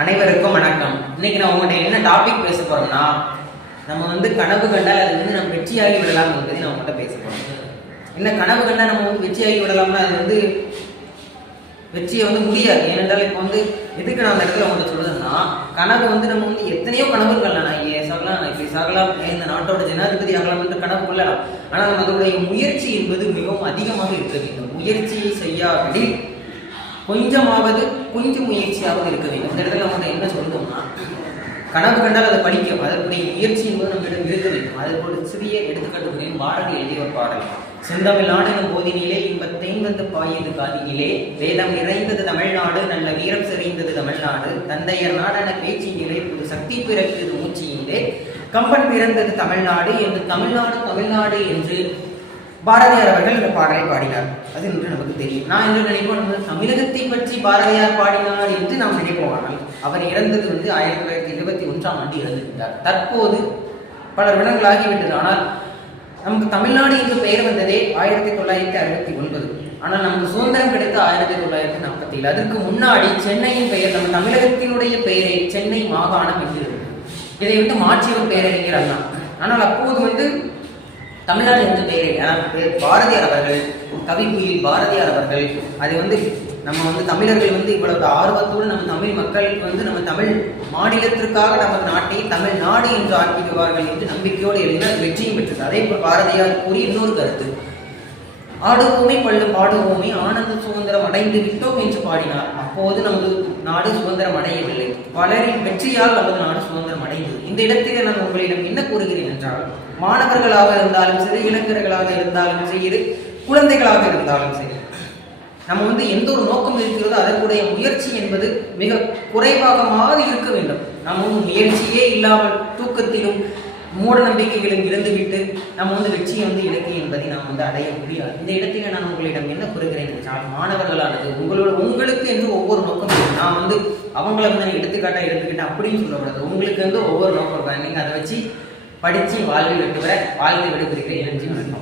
அனைவருக்கும் வணக்கம். இன்னைக்கு நான் உங்கள்கிட்ட என்ன டாபிக் பேச போறோம்னா நம்ம வந்து கனவு கண்டால் அது வந்து நம்ம வெற்றியாகி விடலாம் பற்றி நான் உங்கள்கிட்ட பேச போறோம். என்ன கனவு கண்டால் நம்ம வந்து வெற்றியாகி விடலாம்னா அது வந்து வெற்றியை வந்து முடியாது. ஏனென்றால் இப்போ வந்து எதுக்கு நான் அந்த இடத்துல உங்கள்கிட்ட சொல்றேன்னா கனவு வந்து நம்ம வந்து எத்தனையோ கனவுகள் நான் இங்கே சாகலாம் நான் இப்படி சாகலாம் இந்த நாட்டோட ஜனாதிபதி ஆகலாம் என்று கனவு கொள்ளலாம். ஆனால் நம்ம அதோடைய முயற்சி என்பது மிகவும் அதிகமாக இருக்கிறது இந்த முயற்சியை செய்யாவிடில் கொஞ்சமாவது கொஞ்சம் முயற்சியாவது இருக்க வேண்டும். இந்த இடத்துல அவங்க என்ன சொல்லுவோம்னா கனவு கண்டால் அதை படிக்கும். அதற்குடைய முயற்சி என்பது நம்மிடம் இருக்க வேண்டும். அதற்கு ஒரு சிறிய எடுத்துக்காட்டு பாரதி எழுதிய ஒரு பாடல். செந்தமிழ் நாடெனும் போதினிலே இன்பத் தேய்ந்தது பாயது காதினிலே வேதம் நிறைந்தது தமிழ்நாடு நல்ல வீரம் சிறைந்தது தமிழ்நாடு தந்தையர் நாடென பேச்சினிலே புது சக்தி பிறக்குது மூச்சியிலே கம்பன் பிறந்தது தமிழ்நாடு என்று தமிழ்நாடு தமிழ்நாடு என்று பாரதியார் அவர்கள் இந்த பாடலை பாடினார். அது என்று நமக்கு தெரியும். நான் என்று நினைப்போம் நம்ம தமிழகத்தை பற்றி பாரதியார் பாடினார் என்று நாம் நினைப்போம் ஆனால் அவர் இறந்தது வந்து ஆயிரத்தி தொள்ளாயிரத்தி இருபத்தி ஒன்றாம் ஆண்டு இறந்திருந்தார். தற்போது பல வருடங்களாகிவிட்டது. ஆனால் நமக்கு தமிழ்நாடு என்று பெயர் வந்ததே ஆயிரத்தி தொள்ளாயிரத்தி அறுபத்தி ஒன்பது. ஆனால் நமக்கு சுதந்திரம் கிடைத்த ஆயிரத்தி தொள்ளாயிரத்தி நாற்பத்தி ஏழு அதற்கு முன்னாடி சென்னையின் பெயர் நம்ம தமிழகத்தினுடைய பெயரை சென்னை மாகாணம் என்று இதை வந்து மாற்றியவர் பேரறிஞர் அண்ணா ஆனால் அப்போது வந்து தமிழ்நாடு என்று பெயரில் ஆனால் பாரதியார் அவர்கள் கவிக்குயில் பாரதியார் அவர்கள் அது வந்து நம்ம வந்து தமிழர்கள் வந்து இவ்வளவு ஆர்வத்தோடு நம்ம தமிழ் மக்கள் வந்து நம்ம தமிழ் மாநிலத்திற்காக நம்ம நாட்டை தமிழ் நாடு என்று ஆக்கிடுவார்கள் என்று நம்பிக்கையோடு எழுதின வெற்றியும் பெற்றது. அதே போல் பாரதியார் கூறி இன்னொரு கருத்து ஆடுவோமே பள்ளு பாடுவோமே ஆனந்த சுதந்திரம் அடைந்து விட்டோம் என்று பாடினார். அப்போது நமது நாடு சுதந்திரம் அடையவில்லை. பலரின் வெற்றியால் நமது நாடு சுதந்திரம் அடைந்தது. இந்த இடத்திலே நான் உங்களிடம் என்ன கூறுகிறேன் என்றால் மாணவர்களாக இருந்தாலும் சரி இளைஞர்களாக இருந்தாலும் சரி குழந்தைகளாக இருந்தாலும் சரி நம்ம வந்து எந்த ஒரு நோக்கம் இருக்கிறதோ அதற்குடைய முயற்சி என்பது மிக குறைவாகமாக இருக்க வேண்டும். நம்ம வந்து முயற்சியே இல்லாமல் தூக்கத்திலும் மூட நம்பிக்கைகளும் இழந்துவிட்டு நம்ம வந்து வெற்றியை வந்து இலக்கு என்பதை நாம் வந்து அடைய முடியாது. இந்த இடத்தில நான் உங்களிடம் என்ன கூறுகிறேன் என்றால் மாணவர்களானது உங்களோட உங்களுக்கு என்று ஒவ்வொரு நோக்கம் நான் வந்து அவங்கள வந்து நான் எடுத்துக்கிட்டேன் அப்படின்னு சொல்லக்கூடாது. உங்களுக்கு வந்து ஒவ்வொரு நோக்கம் இருக்கும் நீங்கள் அதை வச்சு படித்து வாழ்வில் வெற்றி வாழ்வில் விடுபடுகிறேன் நன்றி வணக்கம்.